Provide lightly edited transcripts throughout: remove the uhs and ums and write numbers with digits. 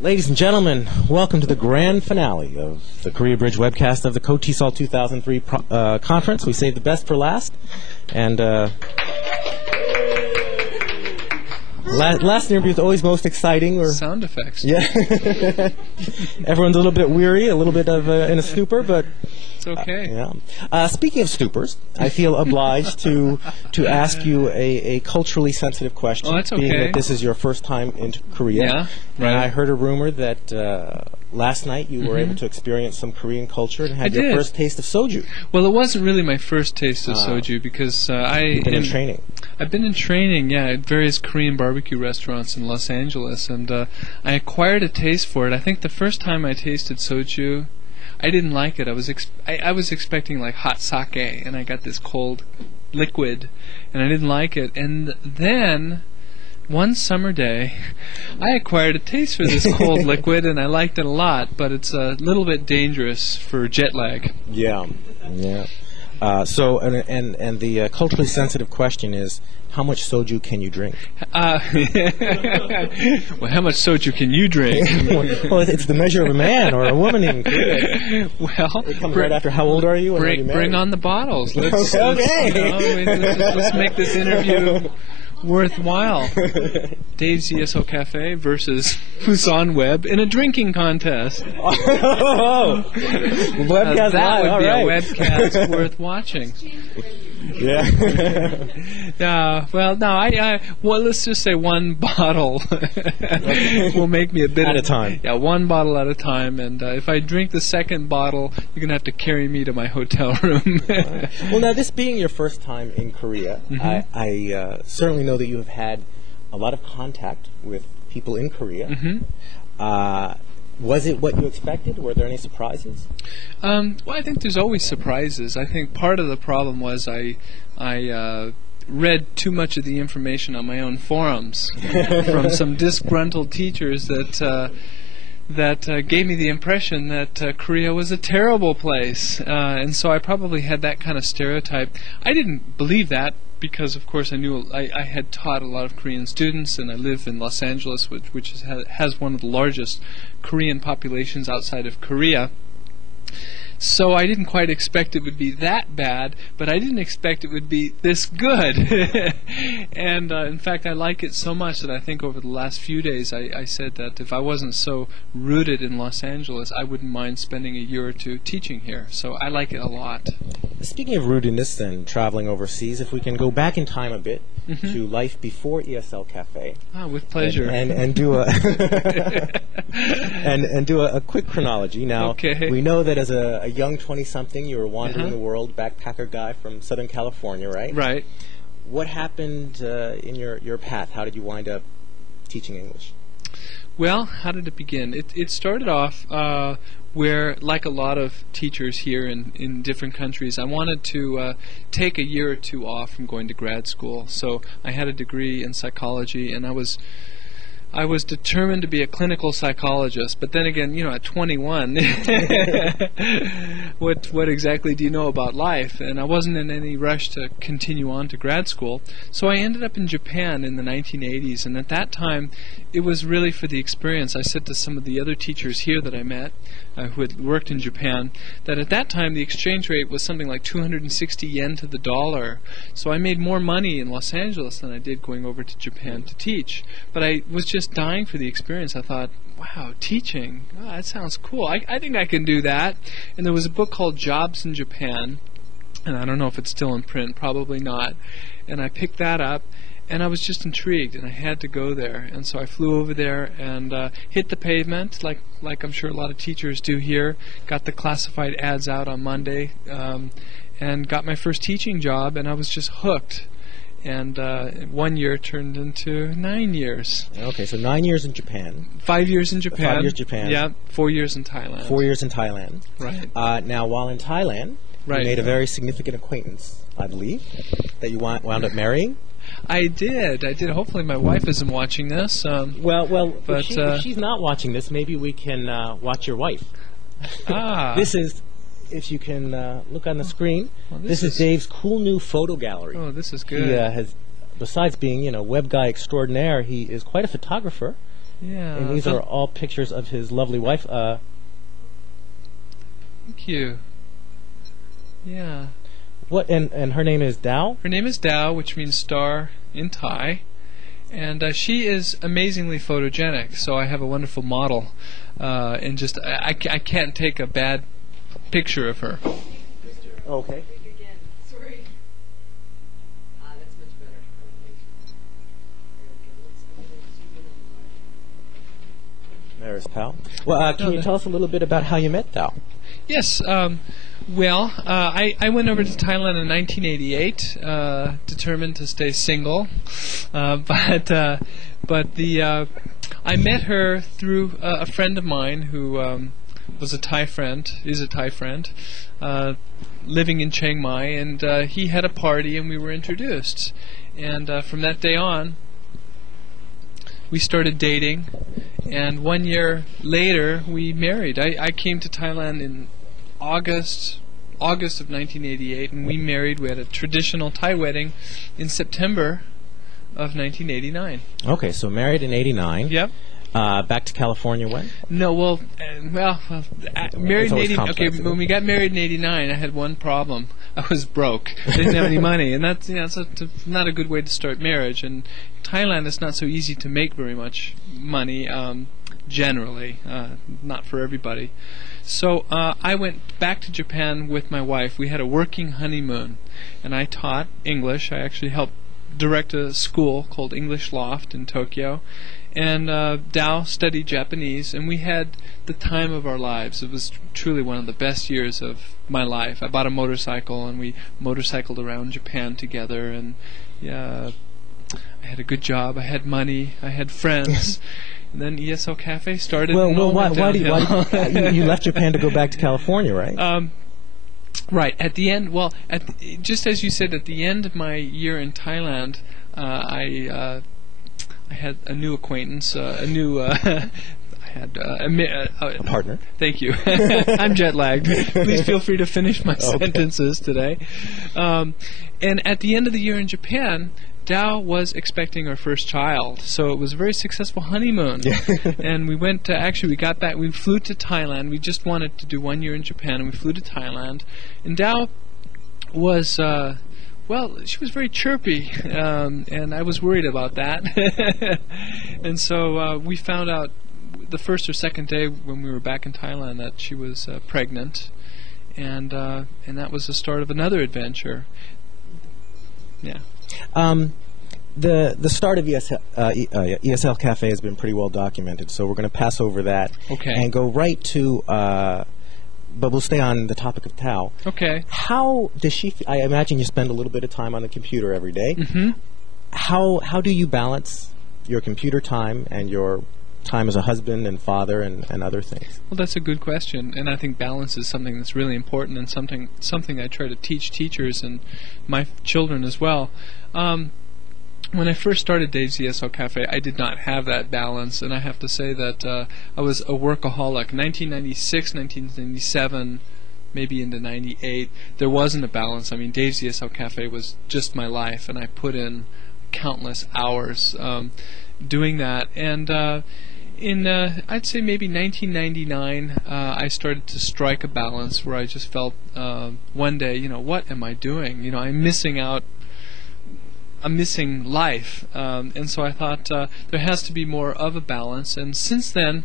Ladies and gentlemen, welcome to the grand finale of the Korea Bridge webcast of the KOTESOL 2003 conference. We saved the best for last. And last interview is always most exciting. Sound effects. Yeah. Everyone's a little bit weary, a little bit of in a stupor, but it's okay. Yeah. Speaking of stupors, I feel obliged to ask you a culturally sensitive question. Oh, that's okay. Being that this is your first time in Korea. Yeah, right. And I heard a rumor that last night you were able to experience some Korean culture and had your first taste of soju. Well, it wasn't really my first taste of soju because You've been in training. I've been in training, yeah, at various Korean barbecue restaurants in Los Angeles, and I acquired a taste for it. I think the first time I tasted soju, I didn't like it. I was expecting like hot sake, and I got this cold liquid, and I didn't like it. And then one summer day, I acquired a taste for this cold liquid, and I liked it a lot. But it's a little bit dangerous for jet lag. Yeah, yeah. So the culturally sensitive question is, how much soju can you drink? Well, how much soju can you drink? Well, it's the measure of a man or a woman in Korea. Well, it comes right after how old are you? Bring on the bottles. Let's make this interview worthwhile. Dave's ESO Cafe versus Busan Web in a drinking contest. Webcast that live. would be a webcast worth watching. Yeah. Well, no. Well, let's just say one bottle will make me a bit at a time. Yeah, one bottle at a time. And if I drink the second bottle, you're gonna have to carry me to my hotel room. Well, now this being your first time in Korea, I certainly know that you have had a lot of contact with people in Korea. Was it what you expected? Were there any surprises? Well, I think there's always surprises. I think part of the problem was I read too much of the information on my own forums from some disgruntled teachers that gave me the impression that Korea was a terrible place. And so I probably had that kind of stereotype. I didn't believe that, because of course I knew I had taught a lot of Korean students, and I live in Los Angeles, which has one of the largest Korean populations outside of Korea. So I didn't quite expect it would be that bad, but I didn't expect it would be this good. And in fact, I like it so much that I think over the last few days I said that if I wasn't so rooted in Los Angeles, I wouldn't mind spending a year or two teaching here. So I like it a lot. Speaking of rootedness and traveling overseas, if we can go back in time a bit to life before ESL Cafe. With pleasure. And do a and do a quick chronology. Now, we know that as a young 20-something, you were wandering the world, backpacker guy from Southern California, right? Right. What happened in your path? How did you wind up teaching English? Well, how did it begin? It started off where, like a lot of teachers here in different countries, I wanted to take a year or two off from going to grad school. So I had a degree in psychology, and I was determined to be a clinical psychologist. But then again, at 21, what exactly do you know about life? And I wasn't in any rush to continue on to grad school. So I ended up in Japan in the 1980s, and at that time, it was really for the experience. I said to some of the other teachers here that I met, who had worked in Japan, that at that time the exchange rate was something like 260 yen to the dollar. So I made more money in Los Angeles than I did going over to Japan to teach. But I was just dying for the experience. I thought, wow, teaching, that sounds cool. I think I can do that. And there was a book called Jobs in Japan, and I don't know if it's still in print, probably not. And I picked that up, and I was just intrigued, and I had to go there. And so I flew over there and hit the pavement, like I'm sure a lot of teachers do here. Got the classified ads out on Monday, and got my first teaching job, and I was just hooked. And 1 year turned into 9 years. Okay, so 9 years in Japan. 5 years in Japan. 5 years Japan. Yeah, 4 years in Thailand. 4 years in Thailand. Right. Now, while in Thailand, you made a very significant acquaintance, I believe, that you wound up marrying. I did. Hopefully my wife isn't watching this. Well, but if she's not watching this, maybe we can watch your wife. This is, if you can look on the screen, this is Dave's cool new photo gallery. Oh, this is good. He has, besides being, web guy extraordinaire, he is quite a photographer. Yeah. And these are all pictures of his lovely wife. Thank you. Yeah. What? And her name is Dao? Her name is Dao, which means star in Thai. And she is amazingly photogenic, so I have a wonderful model. And just, I can't take a bad picture of her. Okay. Sorry. That's much better. There's Pal. Well, can you tell us a little bit about how you met Dao? Yes. Well, I went over to Thailand in 1988, determined to stay single, but I met her through a friend of mine who was a Thai friend, is a Thai friend, living in Chiang Mai, and he had a party and we were introduced, and from that day on, we started dating, and 1 year later we married. I came to Thailand in August of 1988, and we married. We had a traditional Thai wedding in September of 1989. Okay, so married in 89. Yep. Back to California when? No, married in 80. Okay, when we got married in 89, I had one problem. I was broke. I didn't have any money, and that's not a good way to start marriage. And Thailand, it's not so easy to make very much money, generally, not for everybody. So I went back to Japan with my wife. We had a working honeymoon, and I taught English. I actually helped direct a school called English Loft in Tokyo. And Dao studied Japanese, and we had the time of our lives. It was truly one of the best years of my life. I bought a motorcycle, and we motorcycled around Japan together, and I had a good job. I had money. I had friends. And then ESL Cafe started. Why you left Japan to go back to California, right? Right. At the end, just as you said, at the end of my year in Thailand, I had a new acquaintance, I had a partner. Thank you. I'm jet lagged. Please feel free to finish my sentences today. And at the end of the year in Japan, Dao was expecting her first child, so it was a very successful honeymoon. And we went to, we got back, we flew to Thailand. We just wanted to do 1 year in Japan, and we flew to Thailand. And Dao was, she was very chirpy, and I was worried about that. And so we found out the first or second day when we were back in Thailand that she was pregnant, and that was the start of another adventure. Yeah. The start of ESL Cafe has been pretty well documented, so we're going to pass over that and go right to, but we'll stay on the topic of Tao. Okay. How does she, I imagine you spend a little bit of time on the computer every day. Mm-hmm. How do you balance your computer time and your time as a husband and father and other things? Well, that's a good question, and I think balance is something that's really important, and something I try to teach teachers and my children as well. When I first started Dave's ESL Cafe, I did not have that balance, and I have to say that I was a workaholic. 1996, 1997, maybe into 98, there wasn't a balance. I mean, Dave's ESL Cafe was just my life, and I put in countless hours doing that. And in I'd say maybe 1999, I started to strike a balance where I just felt one day, what am I doing? I'm missing out. I'm missing life, and so I thought there has to be more of a balance. And since then,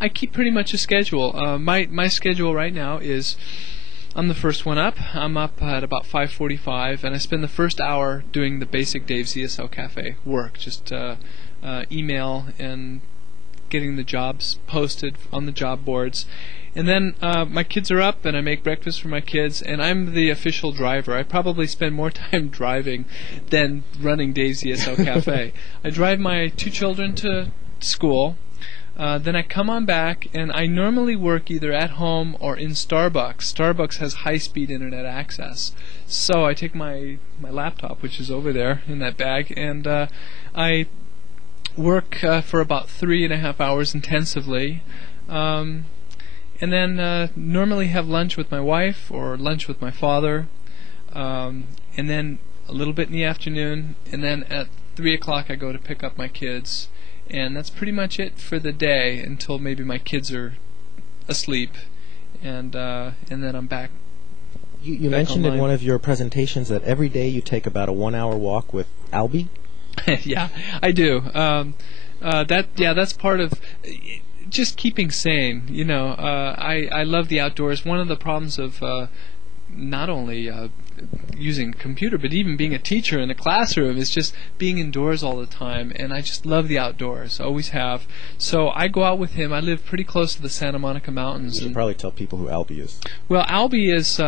I keep pretty much a schedule. My schedule right now is I'm the first one up. I'm up at about 5:45, and I spend the first hour doing the basic Dave's ESL Cafe work, just email and getting the jobs posted on the job boards. And then my kids are up, and I make breakfast for my kids, and I'm the official driver. I probably spend more time driving than running Dave's ESL Cafe. I drive my two children to school, then I come on back, and I normally work either at home or in Starbucks. Starbucks has high-speed internet access. So I take my laptop, which is over there in that bag, and I work for about 3.5 hours intensively. And then normally have lunch with my wife or lunch with my father, and then a little bit in the afternoon, and then at 3 o'clock I go to pick up my kids, and that's pretty much it for the day until maybe my kids are asleep, and then I'm back. You mentioned online. in one of your presentations that every day you take about a 1 hour walk with Albie. Yeah, I do. That's part of just keeping sane. I love the outdoors. One of the problems of not only using a computer, but even being a teacher in a classroom is just being indoors all the time, and I just love the outdoors, always have. So I go out with him. I live pretty close to the Santa Monica Mountains. You should probably tell people who Albie is. Well, Albie is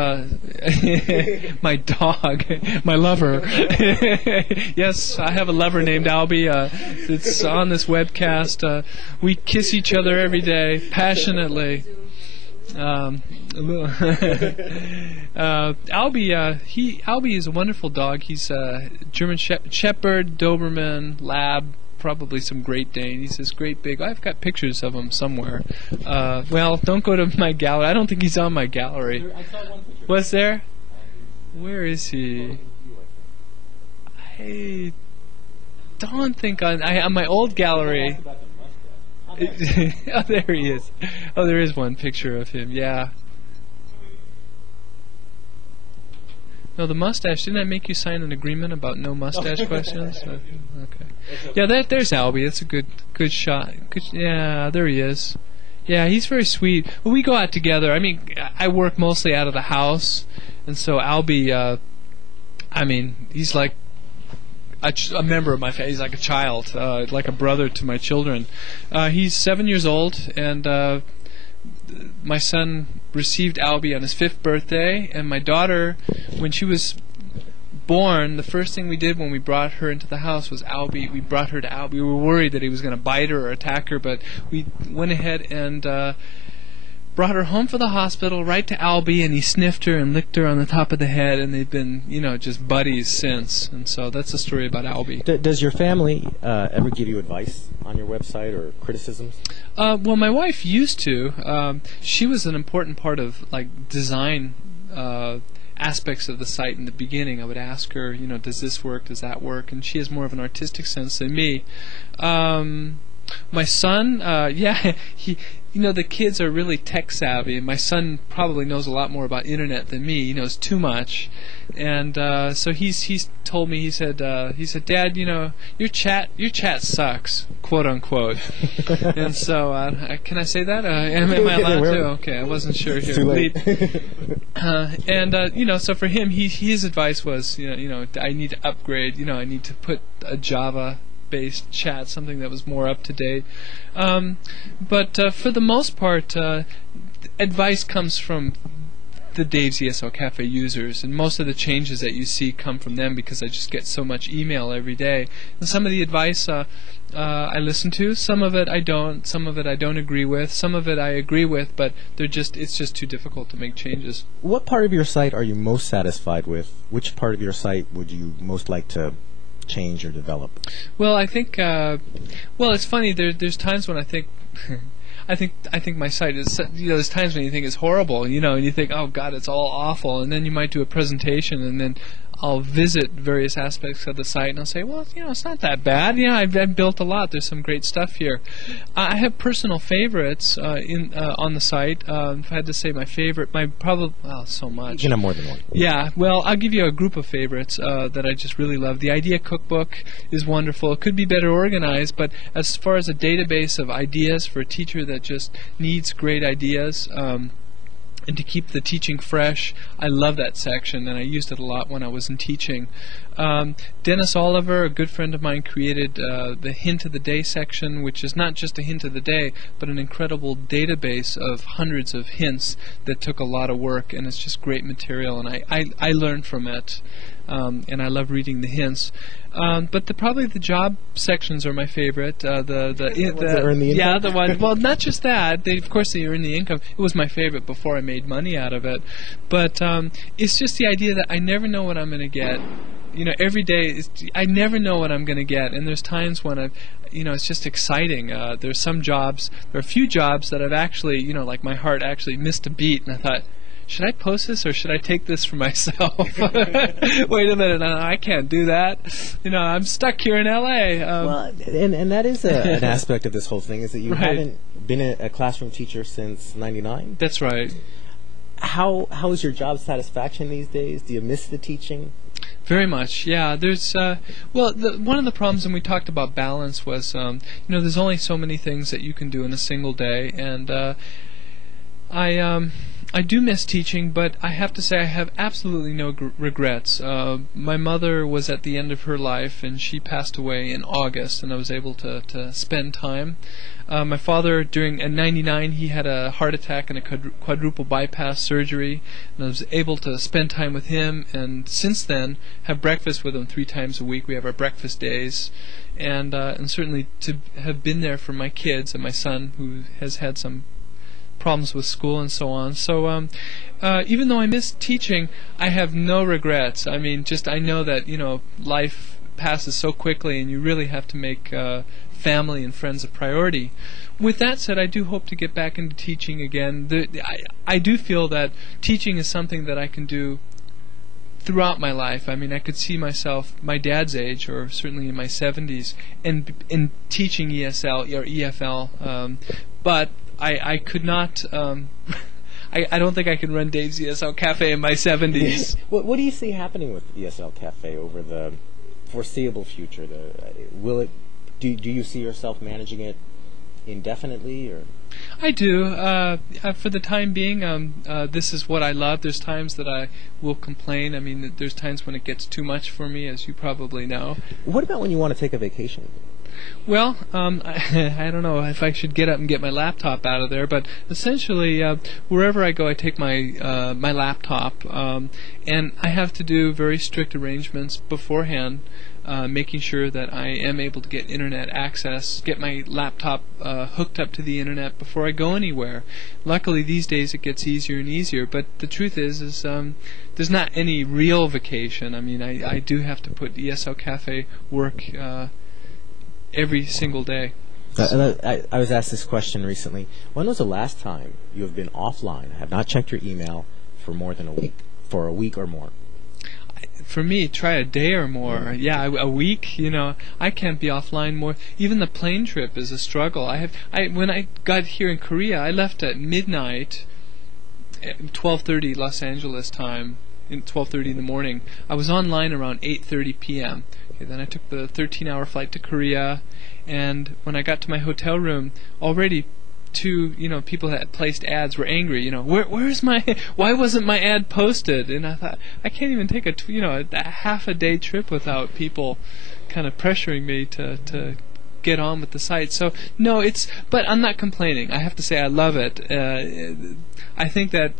my dog, my lover. Yes, I have a lover named Albie. It's on this webcast. We kiss each other every day, passionately. Albie is a wonderful dog. He's a German Shepherd, Doberman, Lab, probably some Great Dane. He's this great big. I've got pictures of him somewhere. Well, don't go to my gallery. I don't think he's on my gallery. I saw one picture. Was there? Where is he? I don't think on my old gallery. Oh, there he is. Oh, there is one picture of him. Yeah. No, the mustache. Didn't I make you sign an agreement about no mustache questions? Okay. Yeah, there's Albie. That's a good shot. Yeah, there he is. Yeah, he's very sweet. Well, we go out together. I mean, I work mostly out of the house, and so Albie. He's like a member of my family. He's like a child, like a brother to my children. He's 7 years old, and my son received Albie on his 5th birthday, and my daughter, when she was born, the first thing we did when we brought her into the house was Albie. We brought her to Albie. We were worried that he was going to bite her or attack her, but we went ahead and brought her home from the hospital right to Albie, and he sniffed her and licked her on the top of the head, and they've been, just buddies since. And so that's the story about Albie. Does your family ever give you advice on your website or criticisms? Well, my wife used to. She was an important part of design aspects of the site in the beginning. I would ask her, does this work, does that work? And she has more of an artistic sense than me. My son, the kids are really tech savvy, and my son probably knows a lot more about internet than me. He knows too much, and so he's told me. He said, Dad, your chat sucks, quote unquote. And so, can I say that? Am I allowed to? Okay, I wasn't sure here. Too late. So for him, his advice was, I need to upgrade. I need to put a Java-based chat, something that was more up to date. But for the most part, advice comes from the Dave's ESL Cafe users, and most of the changes that you see come from them because I just get so much email every day. And some of the advice I listen to, some of it I don't, some of it I don't agree with, some of it I agree with, but it's just too difficult to make changes. What part of your site are you most satisfied with? Which part of your site would you most like to change or develop? Well, I think it's funny. There's times when I think I think my site is, there's times when you think it's horrible, and you think, oh God, it's all awful, and then you might do a presentation, and then I'll visit various aspects of the site, and I'll say, well, it's not that bad. I've built a lot. There's some great stuff here. I have personal favorites on the site. If I had to say my favorite, so much. You can have more than one. Yeah, well, I'll give you a group of favorites that I just really love. The Idea Cookbook is wonderful. It could be better organized, but as far as a database of ideas for a teacher that just needs great ideas, and to keep the teaching fresh, I love that section, and I used it a lot when I was in teaching. Dennis Oliver, a good friend of mine, created the Hint of the Day section, which is not just a hint of the day, but an incredible database of hundreds of hints that took a lot of work, and it's just great material, and I learned from it. And I love reading the hints. But probably the job sections are my favorite. Earn the income? Yeah, the one. Well, not just that. Of course, they earn the income. It was my favorite before I made money out of it. But it's just the idea that I never know what I'm going to get. Every day I never know what I'm going to get, and there's times when it's just exciting. There's some jobs. There are a few jobs that I've actually, like my heart actually missed a beat, and I thought, should I post this or should I take this for myself? Wait a minute, I can't do that. I'm stuck here in L.A. Well, and that is an aspect of this whole thing, is that you Right. haven't been a classroom teacher since '99. That's right. How is your job satisfaction these days? Do you miss the teaching? Very much, yeah. There's one of the problems, and we talked about balance, was there's only so many things that you can do in a single day, and I do miss teaching, but I have to say I have absolutely no regrets. My mother was at the end of her life, and she passed away in August, and I was able to spend time. My father, at 99, he had a heart attack and a quadruple bypass surgery, and I was able to spend time with him, and since then have breakfast with him 3 times a week. We have our breakfast days, and certainly to have been there for my kids and my son, who has had some problems with school and so on. So even though I miss teaching, I have no regrets. I mean, I know that life passes so quickly, and you really have to make family and friends a priority. With that said, I do hope to get back into teaching again. I do feel that teaching is something that I can do throughout my life. I mean, I could see myself my dad's age, or certainly in my 70s, in teaching ESL or EFL, but I could not. I don't think I can run Dave's ESL Cafe in my 70s. What do you see happening with ESL Cafe over the foreseeable future? Do you see yourself managing it indefinitely, or? I do. For the time being, this is what I love. There's times that I will complain. I mean, there's times when it gets too much for me, as you probably know. What about when you want to take a vacation? Well, I don't know if I should get up and get my laptop out of there, but essentially, wherever I go, I take my my laptop, and I have to do very strict arrangements beforehand, making sure that I am able to get internet access, get my laptop hooked up to the internet before I go anywhere. Luckily, these days it gets easier and easier, but the truth is there's not any real vacation. I mean, I do have to put ESL Cafe work every single day. I was asked this question recently. When was the last time you have been offline, have not checked your email for more than a week, for a week or more? For me, try a day or more. Yeah, a week. I can't be offline more. Even the plane trip is a struggle. When I got here in Korea, I left at midnight, 12:30 Los Angeles time, 12:30 in the morning. I was online around 8:30 p.m. Okay, then I took the 13-hour flight to Korea, and when I got to my hotel room, already two people that had placed ads were angry. Where's my? Why wasn't my ad posted? And I thought, I can't even take a half a day trip without people kind of pressuring me to get on with the site. So no, but I'm not complaining. I have to say I love it. I think that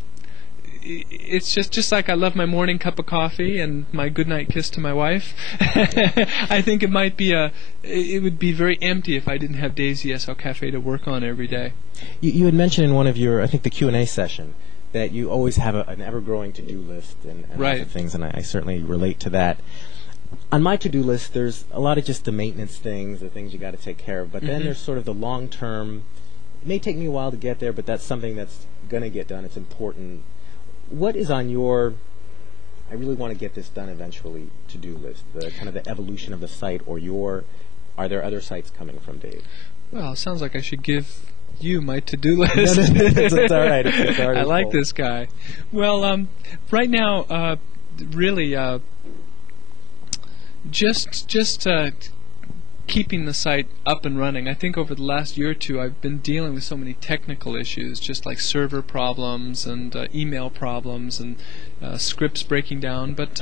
it's just like I love my morning cup of coffee and my goodnight kiss to my wife. I think it would be very empty if I didn't have Dave's ESL Cafe to work on every day. You had mentioned in one of your, I think the Q&A session, that you always have an ever-growing to-do list and right. Other things, and I certainly relate to that. On my to-do list, there's a lot of just the maintenance things, the things you got to take care of, but then there's sort of the long-term, it may take me a while to get there, but that's something that's going to get done, it's important. What is on your, I really want to get this done eventually, to-do list? The kind of the evolution of the site, or are there other sites coming from Dave? Well, it sounds like I should give you my to-do list. It's all right. It's I like this guy. Well, right now, really, just keeping the site up and running. I think over the last year or two I've been dealing with so many technical issues, just like server problems and email problems and scripts breaking down. But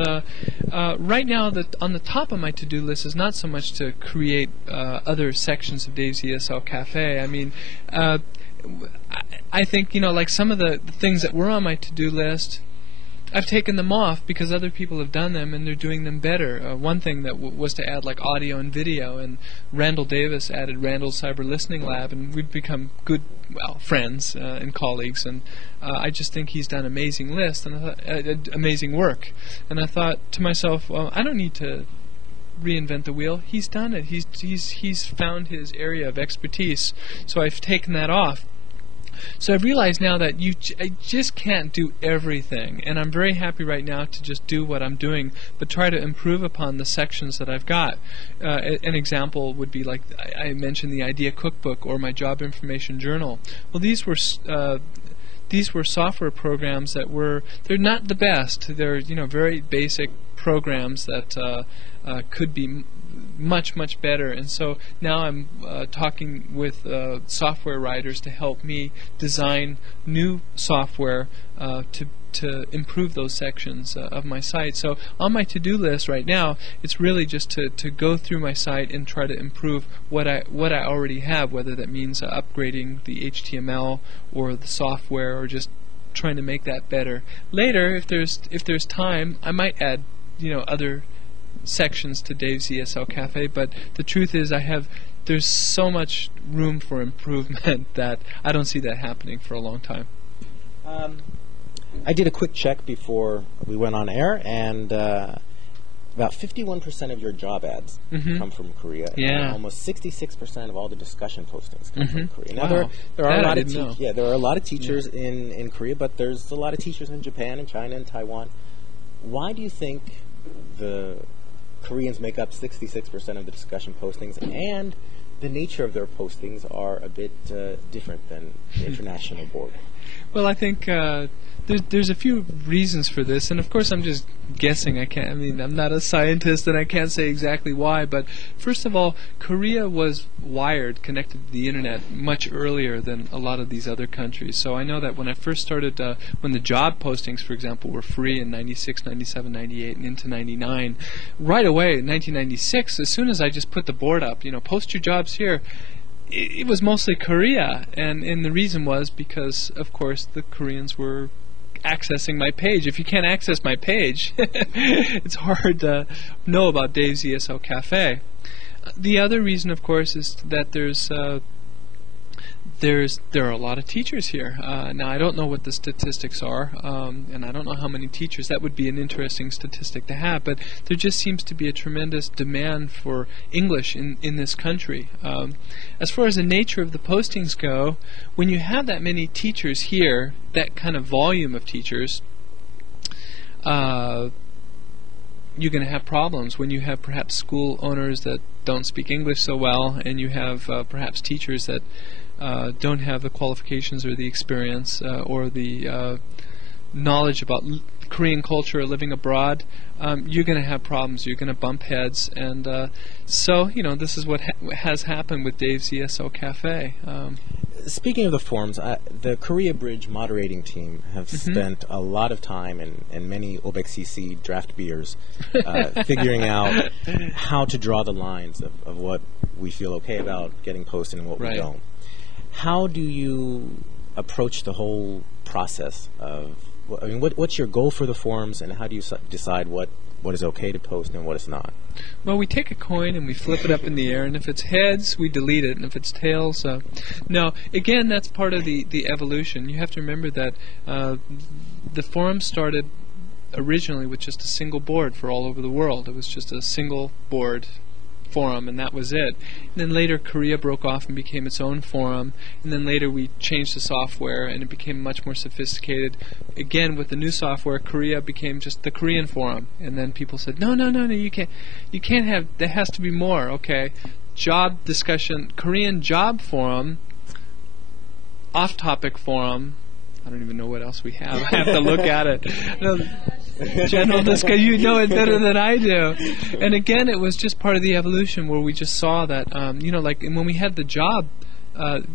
right now, on the top of my to-do list is not so much to create other sections of Dave's ESL Cafe. I mean, I think, like some of the things that were on my to-do list, I've taken them off because other people have done them and they're doing them better. One thing that was to add like audio and video, and Randall Davis added Randall's Cyber Listening Lab, and we've become good, friends and colleagues. And I just think he's done amazing amazing work. And I thought to myself, well, I don't need to reinvent the wheel. He's done it. He's found his area of expertise. So I've taken that off. So I've realized now that I just can't do everything, and I'm very happy right now to just do what I'm doing, but try to improve upon the sections that I've got. An example would be like I mentioned the idea cookbook or my job information journal. Well, these were software programs that they're not the best. They're very basic programs that could be much better, and so now I'm talking with software writers to help me design new software to improve those sections of my site. So on my to-do list right now, it's really just to go through my site and try to improve what I already have, whether that means upgrading the HTML or the software or just trying to make that better. Later, if there's time, I might add other sections to Dave's ESL Cafe, but the truth is there's so much room for improvement that I don't see that happening for a long time. I did a quick check before we went on air, and about 51% of your job ads come from Korea. Yeah. And almost 66% of all the discussion postings come from Korea. Now Wow. there are a lot of know. there are a lot of teachers in Korea, but there's a lot of teachers in Japan and China and Taiwan. Why do you think the Koreans make up 66% of the discussion postings, and the nature of their postings are a bit different than the international board? Well, I think there's a few reasons for this, and of course I'm just guessing. I'm not a scientist, and I can't say exactly why. But first of all, Korea was connected to the internet much earlier than a lot of these other countries. So I know that when I first started, when the job postings, for example, were free in 96, 97, 98, and into 99, right away in 1996, as soon as I just put the board up, post your jobs here, it was mostly Korea, and the reason was because, of course, the Koreans were accessing my page. If you can't access my page, it's hard to know about Dave's ESL Cafe. The other reason, of course, is that there are a lot of teachers here. Now, I don't know what the statistics are, and I don't know how many teachers. That would be an interesting statistic to have, but there just seems to be a tremendous demand for English in this country. As far as the nature of the postings go, when you have that many teachers here, that kind of volume of teachers, you're going to have problems when you have perhaps school owners that don't speak English so well, and you have perhaps teachers that don't have the qualifications or the experience or the knowledge about Korean culture or living abroad. You're going to have problems. You're going to bump heads, and so this is what has happened with Dave's ESL Cafe. Speaking of the forums, the Korea Bridge moderating team have spent a lot of time and many OBEC draft beers figuring out how to draw the lines of what we feel okay about getting posted and what we don't. How do you approach the whole process of, what's your goal for the forums, and how do you decide what is okay to post and what is not? Well, we take a coin and we flip it up in the air, and if it's heads, we delete it, and if it's tails, no. Again, that's part of the evolution. You have to remember that the forum started originally with just a single board for all over the world. It was just a single board forum, and that was it. And then later Korea broke off and became its own forum, and then later we changed the software and it became much more sophisticated. Again, with the new software, Korea became just the Korean forum, and then people said, no, you can't have, there has to be more. Okay, job discussion, Korean job forum, off-topic forum, I don't even know what else we have. I have to look at it. General discussion, you know it better than I do. And again, it was just part of the evolution where we just saw that, like when we had the job,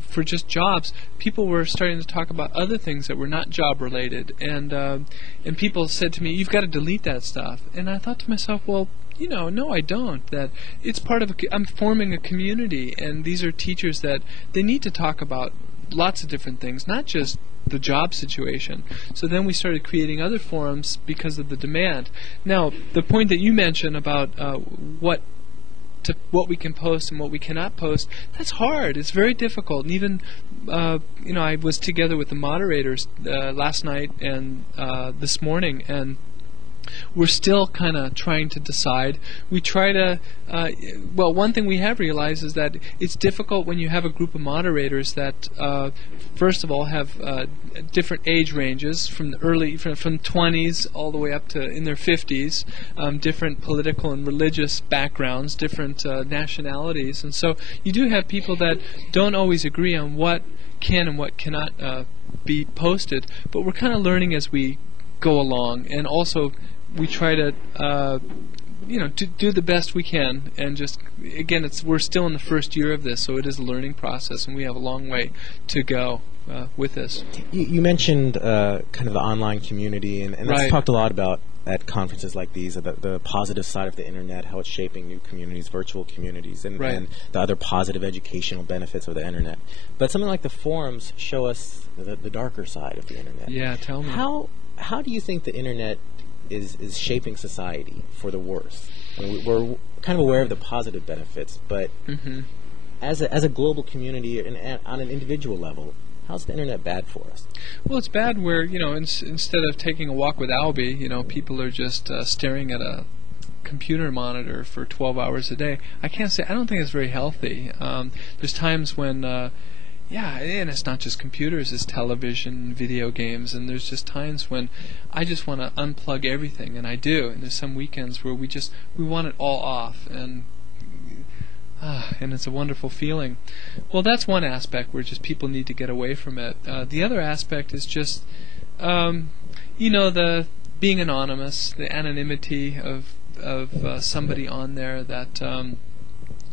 for just jobs, people were starting to talk about other things that were not job related. And people said to me, you've got to delete that stuff. And I thought to myself, well, no, I don't. That it's part of I'm forming a community, and these are teachers that they need to talk about lots of different things, not just the job situation. So then we started creating other forums because of the demand. Now, the point that you mentioned about what we can post and what we cannot post, that's hard. It's very difficult. And even, I was together with the moderators last night and this morning, and we're still kind of trying to decide. We try to, well, one thing we have realized is that it's difficult when you have a group of moderators that, first of all, have different age ranges from the from 20s all the way up to in their 50s, different political and religious backgrounds, different nationalities, and so you do have people that don't always agree on what can and what cannot be posted, but we're kind of learning as we go along, and also we try to do the best we can, and just again, we're still in the first year of this, so it is a learning process, and we have a long way to go with this. You mentioned kind of the online community, and Right. that's talked a lot about at conferences like these, the positive side of the internet, how it's shaping new communities, virtual communities, and, Right. and the other positive educational benefits of the internet. But something like the forums show us the darker side of the internet. Yeah, tell me. How do you think the internet is shaping society for the worse? I mean, we're kind of aware of the positive benefits, but Mm-hmm. as a global community and on an individual level, how's the internet bad for us? Well, it's bad where, instead of taking a walk with Albie, people are just staring at a computer monitor for 12 hours a day. I don't think it's very healthy. There's times when, and it's not just computers, it's television, video games, and there's just times when I just want to unplug everything, and I do. And there's some weekends where we want it all off, and it's a wonderful feeling. Well, that's one aspect where just people need to get away from it. The other aspect is just, the being anonymous, the anonymity of somebody on there that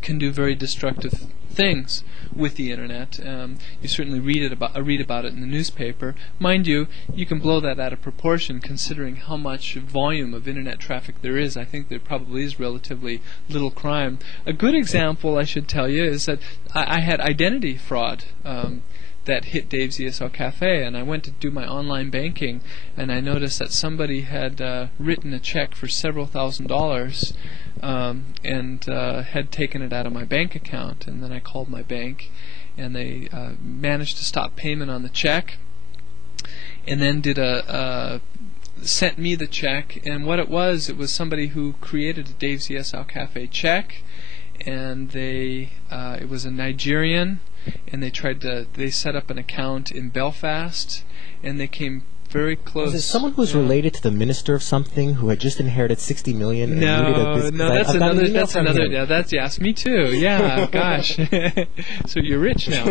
can do very destructive things with the internet. You certainly read about it in the newspaper. Mind you, you can blow that out of proportion considering how much volume of internet traffic there is. I think there probably is relatively little crime. A good example, I should tell you, is that I had identity fraud that hit Dave's ESL Cafe, and I went to do my online banking, and I noticed that somebody had written a check for several $1,000s and had taken it out of my bank account. And then I called my bank, and they managed to stop payment on the check, and then sent me the check. And what it was somebody who created a Dave's ESL Cafe check, and it was a Nigerian, and they set up an account in Belfast, and they came very close. Was it someone who was related to the minister of something who had just inherited $60 million? And That's another. Yeah, me too. Yeah, gosh. So you're rich now.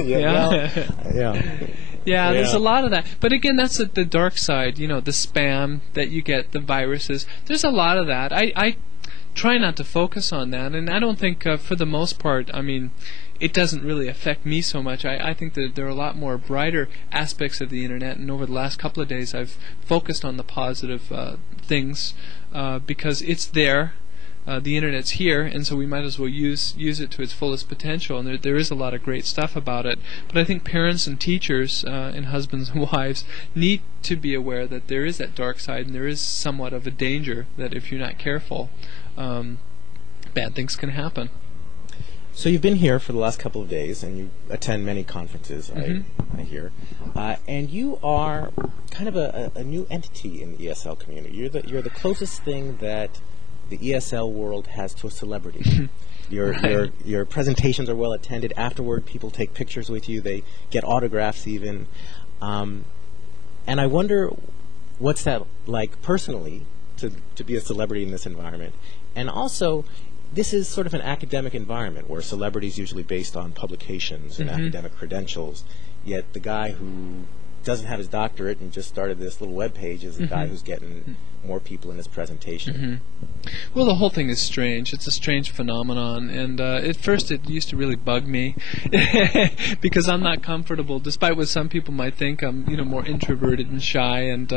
Yeah, there's a lot of that. But again, that's the dark side. The spam that you get, the viruses. There's a lot of that. I try not to focus on that, and I don't think, for the most part, it doesn't really affect me so much. I think that there are a lot more brighter aspects of the internet, and over the last couple of days I've focused on the positive things because it's there. The internet's here, and so we might as well use it to its fullest potential, and there is a lot of great stuff about it. But I think parents and teachers and husbands and wives need to be aware that there is that dark side, and there is somewhat of a danger that if you're not careful, bad things can happen. So you've been here for the last couple of days, and you attend many conferences, Mm-hmm. I hear. And you are kind of a new entity in the ESL community. You're the closest thing that the ESL world has to a celebrity. Your presentations are well attended. Afterward, people take pictures with you. They get autographs even. And I wonder what's that like personally to be a celebrity in this environment. And also, this is sort of an academic environment where celebrity is usually based on publications and academic credentials, yet the guy who doesn't have his doctorate and just started this little web page is the guy who's getting more people in his presentation. Well, the whole thing is strange. It's a strange phenomenon, and at first it used to really bug me because I'm not comfortable, despite what some people might think. I'm, more introverted and shy and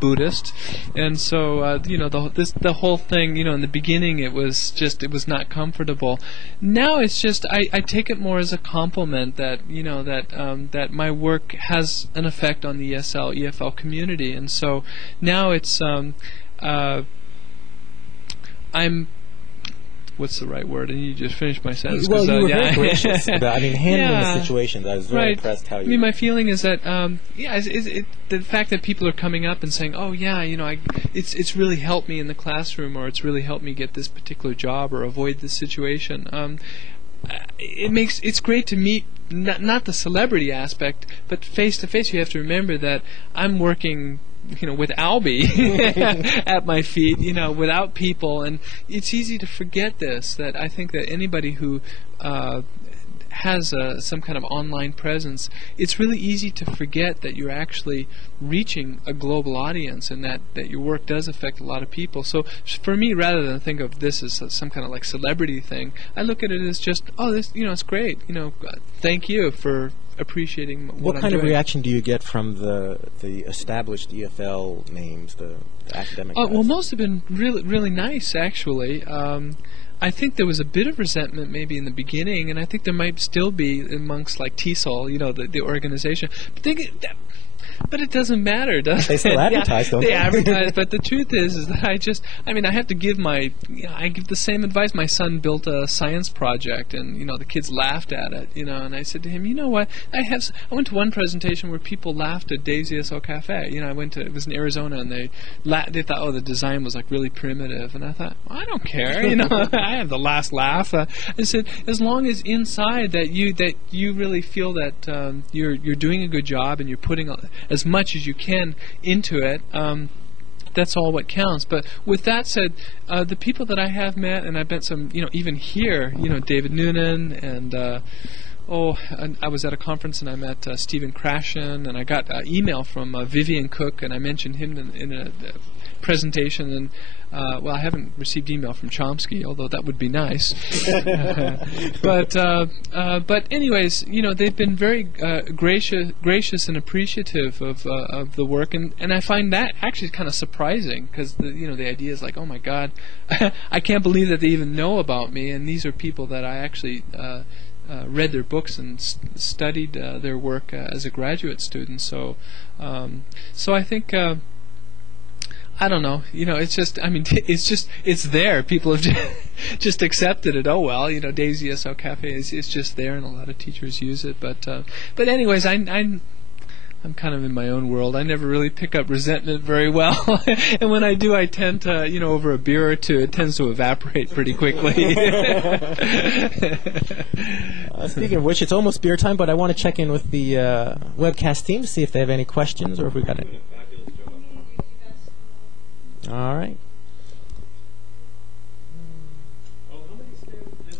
Buddhist, and so the whole thing, in the beginning it was not comfortable. Now it's just I take it more as a compliment that that my work has an effect on the EFL community, and so now it's what's the right word? I need you to finish my sentence. Well, you were yeah. very gracious about, I mean, handling Yeah. the situations. I was very impressed how you... I mean, my feeling is that, the fact that people are coming up and saying, oh, yeah, it's really helped me in the classroom, or it's really helped me get this particular job or avoid this situation. It's great to meet, not the celebrity aspect, but face to face. You have to remember that I'm working, with Albie at my feet, without people, and it's easy to forget this. That I think that anybody who has some kind of online presence, it's really easy to forget that you're actually reaching a global audience, and that your work does affect a lot of people. So for me, rather than think of this as some kind of like celebrity thing, I look at it as just, this, it's great. Thank you for appreciating what I'm kind of doing. reaction do you get from the established EFL names, the academic guys? Well, most have been really, really nice, actually. I think there was a bit of resentment maybe in the beginning, and I think there might still be amongst like KOTESOL, the organization. But it doesn't matter, does it? They still advertise, don't they? They advertise, but the truth is that I have to give I give the same advice. My son built a science project, and the kids laughed at it, and I said to him, you know what? I went to one presentation where people laughed at KOTESOL Cafe. It was in Arizona, and they thought, oh, the design was like really primitive, and I thought, well, I don't care, I have the last laugh. I said, as long as inside that you really feel that you're doing a good job and you're putting as much as you can into it, that's all what counts. But with that said, the people that I have met, and I've met some, even here, David Noonan, and I was at a conference and I met Stephen Krashen, and I got an email from Vivian Cook, and I mentioned him in a presentation, and I haven't received email from Chomsky, although that would be nice. But anyways, they've been very gracious and appreciative of the work, and I find that actually kind of surprising, because the idea is like, oh my God, I can't believe that they even know about me, and these are people that I actually read their books and studied their work as a graduate student. So I think. I don't know. It's just. I mean, it's there. People have just accepted it. Oh well, KOTESOL Cafe is just there, and a lot of teachers use it. But anyways, I'm kind of in my own world. I never really pick up resentment very well, and when I do, I tend to, over a beer or two, it tends to evaporate pretty quickly. Speaking of which, it's almost beer time, but I want to check in with the webcast team to see if they have any questions or if we got any. All right.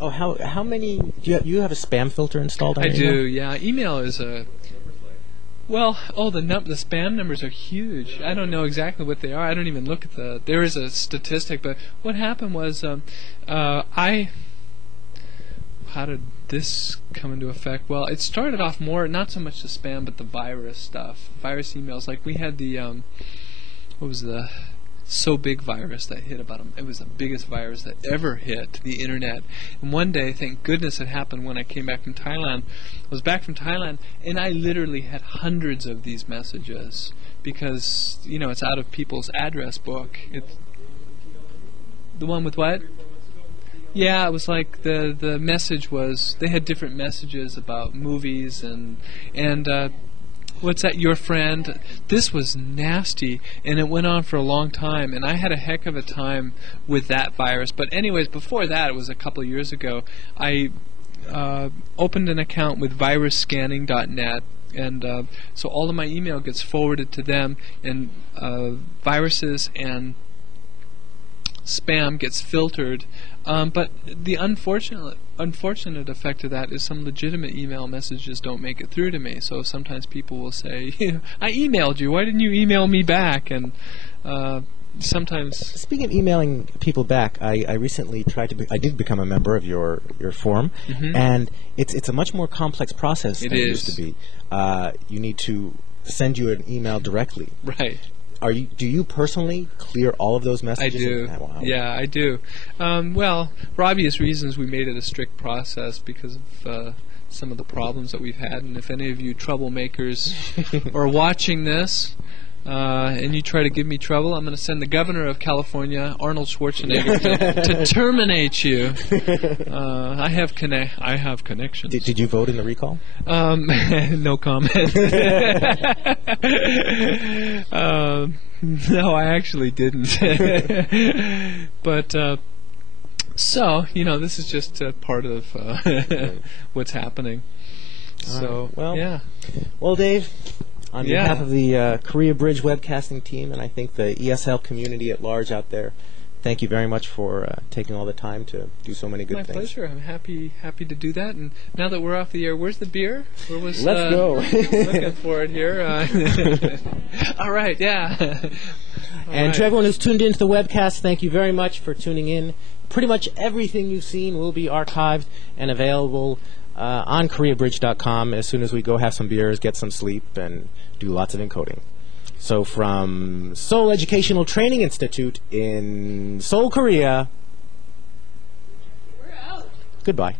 Oh, how many? Do you have a spam filter installed on I your do. email? Yeah, email is a. Well, the spam numbers are huge. I don't know exactly what they are. I don't even look at there is a statistic, but what happened was, how did this come into effect? Well, it started off more, not so much the spam, but the virus stuff. Virus emails. Like we had the, what was the So Big virus that hit it was the biggest virus that ever hit the internet. And one day, thank goodness it happened when I came back from Thailand. I was back from Thailand, and I literally had hundreds of these messages because, it's out of people's address book. It's the one with what? Yeah, it was like the message was, they had different messages about movies and what's that, your friend? This was nasty, and it went on for a long time, and I had a heck of a time with that virus. But anyways, before that, it was a couple of years ago, I opened an account with virusscanning.net, and so all of my email gets forwarded to them, and viruses and spam gets filtered. But the unfortunate effect of that is some legitimate email messages don't make it through to me. So sometimes people will say, I emailed you, why didn't you email me back? And sometimes... Speaking of emailing people back, I recently I did become a member of your forum, and it's a much more complex process than it used to be. You need to send you an email directly. Right. Do you personally clear all of those messages? I do. Wow. Yeah, I do. Well, for obvious reasons, we made it a strict process because of some of the problems that we've had. And if any of you troublemakers are watching this, and you try to give me trouble, I'm going to send the governor of California, Arnold Schwarzenegger, to terminate you. I have connections. Did you vote in the recall? No comment. No, I actually didn't. But so this is just part of what's happening. So well, yeah. Well, Dave, on behalf of the Korea Bridge webcasting team, and I think the ESL community at large out there, thank you very much for taking all the time to do so many good things. My pleasure. I'm happy to do that. And now that we're off the air, where's the beer? Let's go. Looking for it here. All right. Yeah. And to everyone who's tuned into the webcast, thank you very much for tuning in. Pretty much everything you've seen will be archived and available on KoreaBridge.com as soon as we go have some beers, get some sleep, and do lots of encoding. So from Seoul Educational Training Institute in Seoul, Korea, We're out. goodbye.